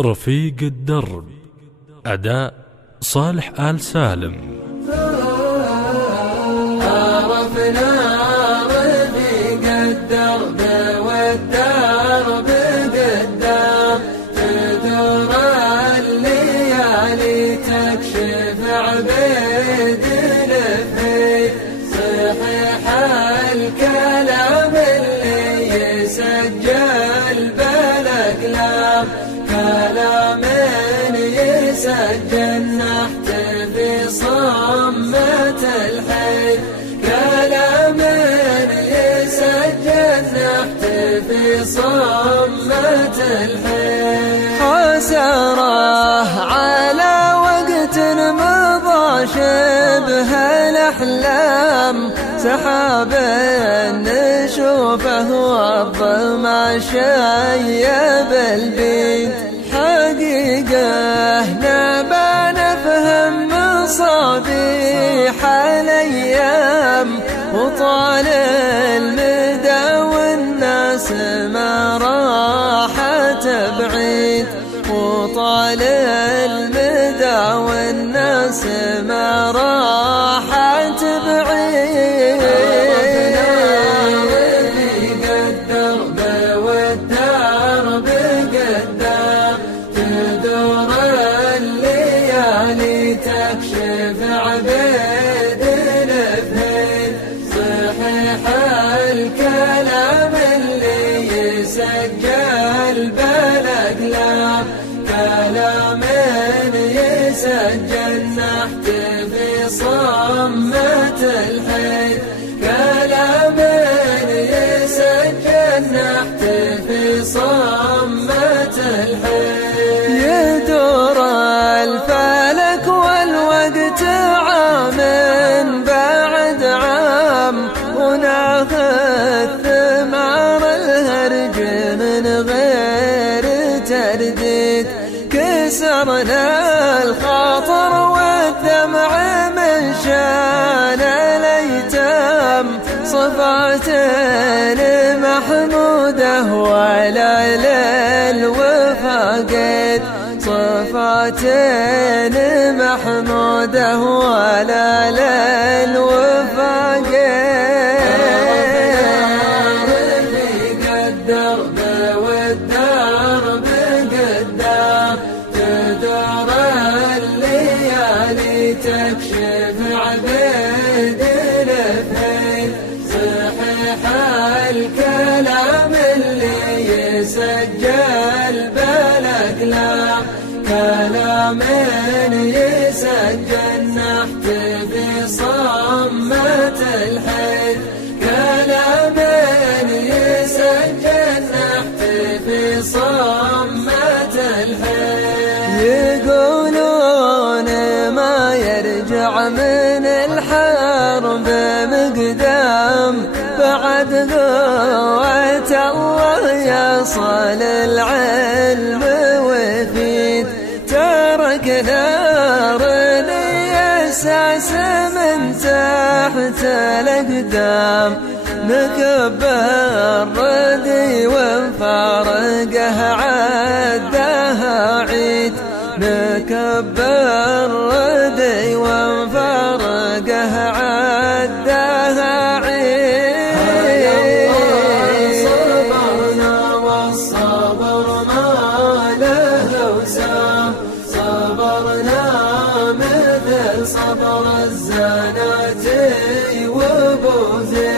رفيق الدرب. أداء صالح آل سالم. عرفنا رفيق الدرب والدرب قدام، تدور الليالي تكشف عبيد الفيل، صحيح الكلام اللي يسجل بالأقلام، كلام يسجل نحت في صمة الحي، كلام يسجل نحت في صمة الحي. حسرة على وقت مضى شبه الأحلام، سحاب نشوفه والظما شيب البيت، حقيقة نبى نفهم مصابيح الأيام، وطال المدى والناس ما راحت بعيد، وطال المدى والناس ما راحت بعيد. رفيق الدرب والدرب قدام، تدور الليالي تكشف عبيد الفيل، صحيح الكلام اللي يسجل بالأقلام، كلام يسجل نحت في صمة الحي، كلام يسجل نحت في صمة الحي. يدور الفلك والوقت عام بعد عام، وناخذ ثمار الهرج من غير ترديد، كسرنا الخاطر والدمع من شان الأيتام، صفاتين محمودة ولا للوفا قيد، صفاتين محمودة ولا للوفا قيد. رفيق الدرب والدرب قدام، تدور الليالي تكشف عبيد الفيل، صحيح الكلام اللي يسجل بالأقلام، كلام يسجل نحت في صمة الحي، كلام يسجل نحت في صمة الحي. يقولون ما يرجع من الحرب مقدام، بعد قوة الله يصل العلم ويفيد، ترك نار الأساس من تحت الأقدام، نكبر ردي ونفارقه عدها عيد، نكبر ردي ونفارقه عدها عيد. صبرنا والصبر ما له وسام، صبرنا مثل صبر الزناتي وبوزي،